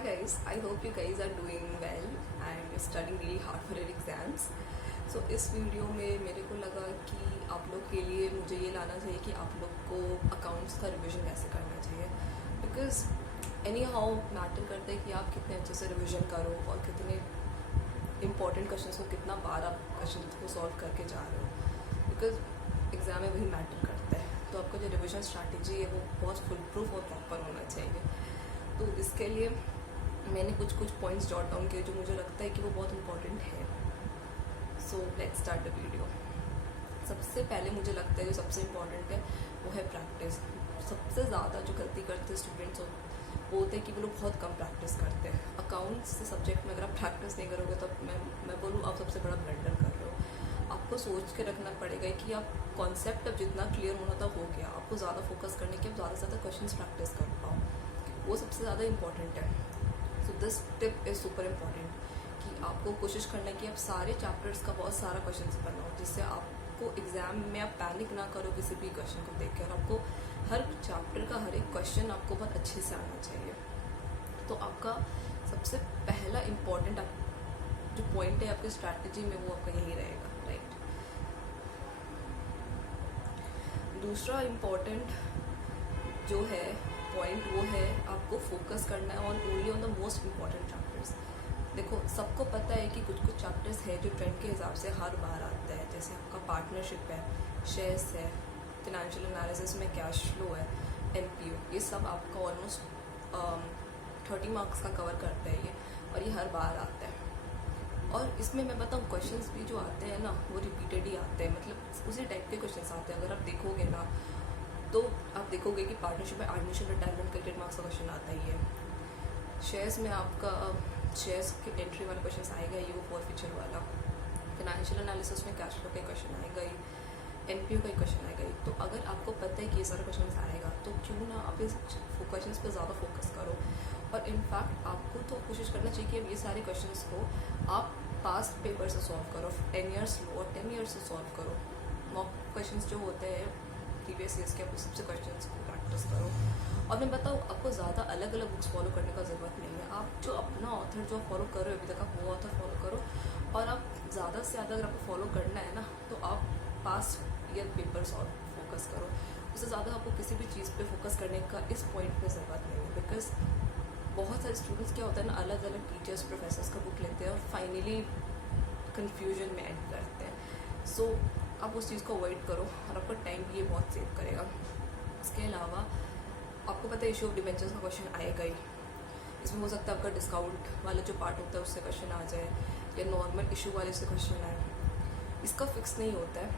guys, I hope you guys are doing well and you're studying really hard for your exams. So इस video में मेरे को लगा कि आप लोग के लिए मुझे ये लाना चाहिए कि आप लोग को अकाउंट्स का रिवीजन कैसे करना चाहिए, बिकॉज एनी हाउ मैटर करता है कि आप कितने अच्छे से रिवीजन करो और कितने इम्पॉर्टेंट क्वेश्चंस को कितना बार आप क्वेश्चन को सॉल्व करके जा रहे हो, बिकॉज एग्ज़ाम में वही मैटर करता है। तो आपका जो रिवीजन स्ट्रैटेजी है वो बहुत फुल प्रूफ और प्रॉपर होना चाहिए। तो इसके लिए मैंने कुछ पॉइंट्स जॉट डाउन किए जो मुझे लगता है कि वो बहुत इंपॉर्टेंट है। So let's start the video. सबसे पहले मुझे लगता है जो सबसे इम्पॉर्टेंट है वो है प्रैक्टिस। सबसे ज़्यादा जो गलती करते स्टूडेंट्स वो होते हैं कि वो लोग बहुत कम प्रैक्टिस करते हैं। अकाउंट्स सब्जेक्ट में अगर आप प्रैक्टिस नहीं करोगे तो मैं बोलूँ आप सबसे बड़ा ब्लंडर कर रहे हो। आपको सोच के रखना पड़ेगा कि आप कॉन्सेप्ट अब जितना क्लियर होना था हो गया, आपको ज़्यादा फोकस करने की आप ज़्यादा से ज़्यादा क्वेश्चन प्रैक्टिस कर पाओ, वो सबसे ज़्यादा इम्पॉर्टेंट है। So this tip is super important कि आपको कोशिश करना है कि आप सारे चैप्टर्स का बहुत सारा क्वेश्चन बनाओ, जिससे आपको एग्ज़ाम में आप पैनिक ना करो किसी भी क्वेश्चन को देख कर। आपको हर चैप्टर का हर एक क्वेश्चन आपको बहुत अच्छे से आना चाहिए। तो आपका सबसे पहला इम्पॉर्टेंट जो पॉइंट है आपकी स्ट्रैटेजी में वो आपका यही रहेगा, राइट। दूसरा इम्पॉर्टेंट जो है पॉइंट वो है आपको फोकस करना है only on the most important chapters. देखो सबको पता है कि कुछ चैप्टर्स है जो ट्रेंड के हिसाब से हर बार आता है, जैसे आपका पार्टनरशिप है, शेयर्स है, फिनेंशियल एनालिसिस में कैश फ्लो है, एनपीओ, ये सब आपका ऑलमोस्ट 30 मार्क्स का कवर करता है ये, और ये हर बार आता है। और इसमें मैं बताऊँ क्वेश्चंस भी जो आते हैं ना वो रिपीटेड ही आते हैं, मतलब उसी टाइप के क्वेश्चंस आते हैं। अगर आप देखोगे ना तो आप देखोगे कि पार्टनरशिप में एडमिशन रिटायरमेंट का 8 मार्क्स का क्वेश्चन आता ही है। शेयर्स में आपका शेयर्स के एंट्री वाला क्वेश्चन आएगा ही, वो फॉर फ्यूचर वाला। फिनेंशियल एनालिसिस में कैश फ्लो का क्वेश्चन आएगा ही, एनपीओ का क्वेश्चन आएगा ही। तो अगर आपको पता है कि ये सारा क्वेश्चन आएगा तो क्यों ना आप इस क्वेश्चन पर ज़्यादा फोकस करो। और इनफैक्ट आपको तो कोशिश करना चाहिए कि अब ये सारे क्वेश्चन को आप पास्ट पेपर से सॉल्व करो, 10 ईयर्स लो और 10 ईयर्स से सॉल्व करो। मॉक क्वेश्चन जो होते हैं प्रीवियस ईयर्स के, आप सबसे क्वेश्चन को प्रैक्टिस करो। और मैं बताऊँ आपको ज़्यादा अलग अलग बुक्स फॉलो करने का ज़रूरत नहीं है। आप जो अपना ऑथर जो फॉलो कर रहे हो अभी तक आप वो ऑथर फॉलो करो, और आप ज़्यादा से ज़्यादा अगर आपको फॉलो करना है ना तो आप पास्ट ईयर पेपर्स और फोकस करो। उससे ज़्यादा आपको किसी भी चीज़ पे फोकस करने का इस पॉइंट पे ज़रूरत नहीं है, बिकॉज बहुत सारे स्टूडेंट्स क्या होता है ना अलग अलग टीचर्स प्रोफेसर्स का बुक लेते हैं और फाइनली कन्फ्यूजन में एंड करते हैं। सो आप उस चीज़ को अवॉइड करो और आपका टाइम भी ये बहुत सेव करेगा। इसके अलावा आपको पता है इशू ऑफ डिबेंचर्स का क्वेश्चन आएगा ही। इसमें हो सकता है आपका डिस्काउंट वाला जो पार्ट होता है उससे क्वेश्चन आ जाए, या नॉर्मल इशू वाले से क्वेश्चन आए। इसका फिक्स नहीं होता है,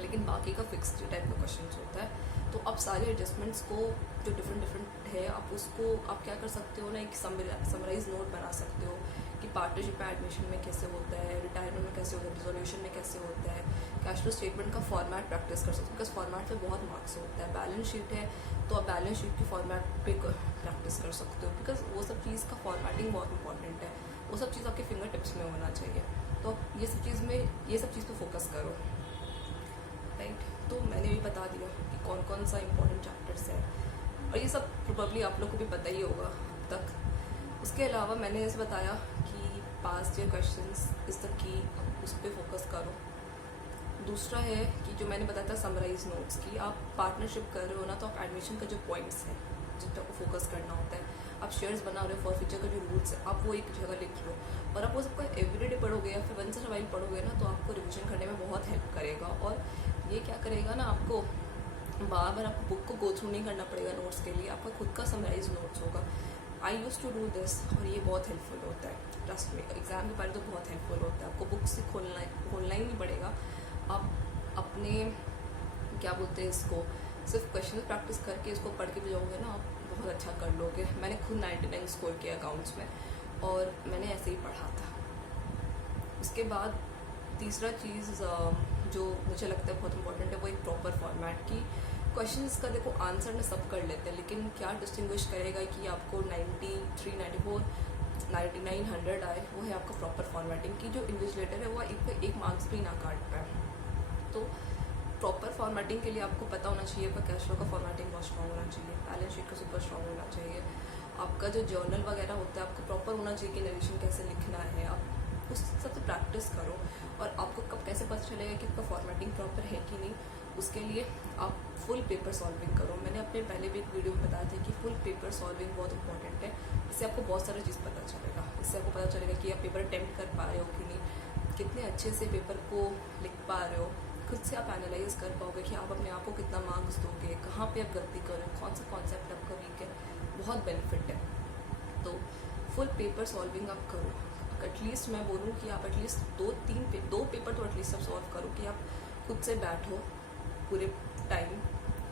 लेकिन बाकी का फिक्स टाइप का क्वेश्चन होता है। तो आप सारे एडजस्टमेंट्स को जो डिफरेंट है आप उसको आप क्या कर सकते हो ना, एक समराइज नोट बना सकते हो कि पार्टनरशिप में एडमिशन में कैसे होता है, रिटायरमेंट में कैसे होता है, डिसोल्यूशन में कैसे होता है। कैश फ्लो स्टेटमेंट का फॉर्मेट प्रैक्टिस कर सकते हो, बिकॉज फॉर्मेट पे बहुत मार्क्स होता है। बैलेंस शीट है तो आप बैलेंस शीट की फॉर्मेट पे प्रैक्टिस कर सकते हो, बिकॉज वो सब चीज़ का फॉर्मेटिंग बहुत इंपॉर्टेंट है। वो सब चीज़ आपके फिंगर टिप्स में होना चाहिए। तो आप ये सब चीज़ पे फोकस करो, राइट। तो मैंने भी बता दिया कि कौन कौन सा इंपॉर्टेंट चैप्टर्स है, और ये सब प्रोबेबली आप लोग को भी पता ही होगा अब तक। उसके अलावा मैंने ऐसे बताया कि पास्ट ईयर क्वेश्चंस इस तक की उस पर फोकस करो। दूसरा है कि जो मैंने बताया था समराइज नोट्स की, आप पार्टनरशिप कर रहे हो ना तो आप एडमिशन का जो पॉइंट्स हैं जितना को फोकस करना होता है, आप शेयर्स बना रहे हो फॉर फ्यूचर का जो रूल्स है आप वो एक जगह लिख लो, और आप वो सबको एवरीडे पढ़ोगे या फिर वंस इन अ व्हाइल पढ़ोगे ना तो आपको रिविजन करने में बहुत हेल्प करेगा। और ये क्या करेगा ना, आपको बार बार आपको बुक को गो थ्रू नहीं करना पड़ेगा नोट्स के लिए, आपका खुद का समराइज नोट्स होगा। आई यूज़ टू डू दिस और ये बहुत हेल्पफुल होता है। ट्रस्ट में एग्जाम के पहले तो बहुत हेल्पफुल होता है। आपको बुक से खोलना ही नहीं पड़ेगा, आप अपने क्या बोलते हैं इसको, सिर्फ क्वेश्चन प्रैक्टिस करके इसको पढ़ के भी जाओगे ना आप बहुत अच्छा कर लोगे। मैंने खुद 99 स्कोर किया अकाउंट्स में, और मैंने ऐसे ही पढ़ा था। उसके बाद तीसरा चीज़ जो मुझे लगता है बहुत इंपॉर्टेंट है वो एक प्रॉपर फॉर्मेट की। क्वेश्चंस का देखो आंसर में सब कर लेते हैं, लेकिन क्या डिस्टिंग्विश करेगा कि आपको 93, 94, 99, 100 आए, वो है आपका प्रॉपर फॉर्मेटिंग की। जो इन्विजिलेटर है वो एक मार्क्स भी ना काट पाए। तो प्रॉपर फॉर्मेटिंग के लिए आपको पता होना चाहिए आपका कैश फ्लो का फॉर्मेटिंग बहुत स्ट्रॉन्ग होना चाहिए, बैलेंस शीट का सुपर स्ट्रॉन्ग होना चाहिए, आपका जो जर्नल वगैरह होता है आपको प्रॉपर होना चाहिए कि नरेशन कैसे लिखना है। आप उस सबसे प्रैक्टिस करो और आपको कब कैसे पता चलेगा कि आपका फॉर्मेटिंग प्रॉपर है कि नहीं, उसके लिए आप फुल पेपर सॉल्विंग करो। मैंने अपने पहले भी एक वीडियो में बताया था कि फुल पेपर सॉल्विंग बहुत इंपॉर्टेंट है। इससे आपको बहुत सारा चीज़ पता चलेगा। इससे आपको पता चलेगा कि आप पेपर अटेम्प्ट कर पा रहे हो कि नहीं, कितने अच्छे से पेपर को लिख पा रहे हो। खुद से आप एनालाइज कर पाओगे कि आप अपने आप को कितना मार्क्स दोगे, कहाँ पे आप गलती कर रहे हो, कौन सा कॉन्सेप्ट आपका वीक है। बहुत बेनिफिट है। तो फुल पेपर सॉल्विंग आप करो। एटलीस्ट मैं बोलूँ कि आप एटलीस्ट दो पेपर तो एटलीस्ट आप सॉल्व करो कि आप खुद से बैठो पूरे टाइम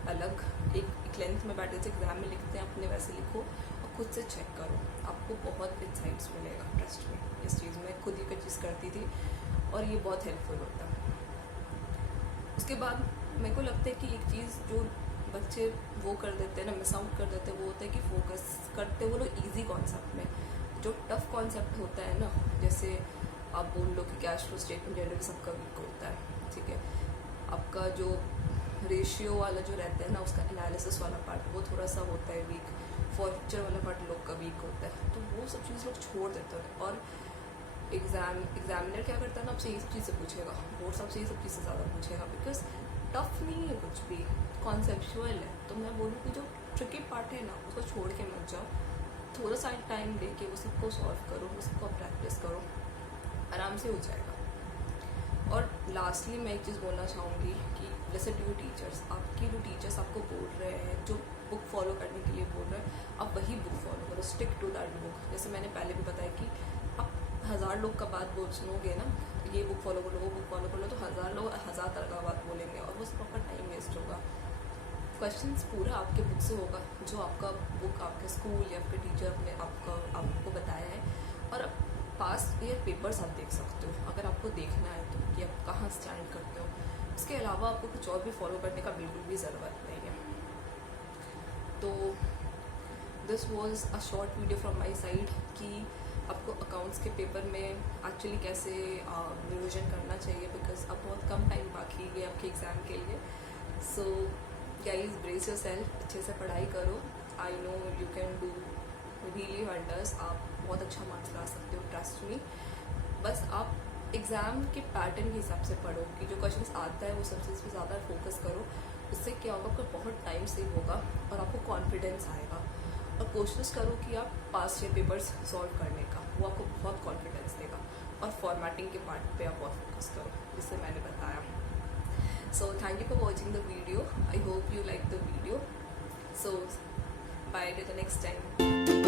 अलग एक लेंथ में बैठे, जैसे एग्जाम में लिखते हैं अपने वैसे लिखो और खुद से चेक करो। आपको बहुत इंसाइट्स मिलेगा, ट्रस्ट में। इस चीज़ में खुद ही चीज़ करती थी और ये बहुत हेल्पफुल होता है। उसके बाद मेरे को लगता है कि एक चीज़ जो बच्चे वो कर देते हैं ना, मिस आउट कर देते हैं, वो होता है कि फोकस करते वो लोग ईजी कॉन्सेप्ट में। जो टफ कॉन्सेप्ट होता है ना, जैसे आप बोल लो कि कैश फ्लो स्टेटमेंट जनरली सबका वीक होता है, ठीक है। आपका जो रेशियो वाला जो रहता है ना, उसका एनालिसिस वाला पार्ट वो थोड़ा सा होता है वीक। फॉर्चर वाला पार्ट लोग का वीक होता है, तो वो सब चीज़ लोग छोड़ देते हैं। और एग्जामिनर क्या करता है ना, आपसे ये सब चीज़ से पूछेगा, बोर्ड आपसे ये सब चीज़ से ज़्यादा पूछेगा, बिकॉज टफ नहीं है कुछ भी, कॉन्सेप्चुअल है। तो मैं बोलूँ कि जो ट्रिकी पार्ट है ना, उसको छोड़ के मत जाओ। थोड़ा सा टाइम लेके वो सबको सॉल्व करो, वो सबको प्रैक्टिस करो, आराम से हो जाएगा। और लास्टली मैं एक चीज़ बोलना चाहूँगी कि जैसे टू टीचर्स, आपके जो टीचर्स आपको बोल रहे हैं, जो बुक फॉलो करने के लिए बोल रहे हैं, आप वही बुक फॉलो करो, स्टिक टू दैट बुक। जैसे मैंने पहले भी बताया कि आप 1000 लोग का बात बोल सुनोगे ना, ये बुक फॉलो कर लो, वो बुक फॉलो कर लो, तो 1000 लोग 1000 तरह का बात बोलेंगे और वो प्रॉपर टाइम वेस्ट होगा। क्वेश्चंस पूरा आपके बुक से होगा, जो आपका बुक आपके स्कूल या आपके टीचर अपने आपको बताया है। और पास ईयर पेपर्स आप देख सकते हो अगर आपको देखना है तो, कि आप कहाँ स्टैंड करते हो। इसके अलावा आपको कुछ और भी फॉलो करने का बिल्कुल भी ज़रूरत नहीं है। तो this was a short video from my side कि आपको अकाउंट्स के पेपर में एक्चुअली कैसे रिविजन करना चाहिए, बिकॉज अब बहुत कम टाइम बाकी है आपके एग्ज़ाम के लिए। सो गाइज ब्रेस योरसेल्फ, अच्छे से पढ़ाई करो। I know you can do really wonders. आप बहुत अच्छा मार्क्स ला सकते हो, ट्रस्ट मी। बस आप एग्ज़ाम के पैटर्न के हिसाब से पढ़ो कि जो क्वेश्चंस आता है वो सब चीज़ पे ज़्यादा फोकस करो। इससे क्या होगा, आपका बहुत टाइम सेव होगा और आपको कॉन्फिडेंस आएगा। और कोशिश करो कि आप पास ईयर पेपर्स सॉल्व करने का, वो आपको बहुत कॉन्फिडेंस देगा। और फॉर्मेटिंग के पार्ट पे आप बहुत फोकस करो, जिससे मैंने बताया। So thank you for watching the video. I hope you liked the video. So bye till the next time.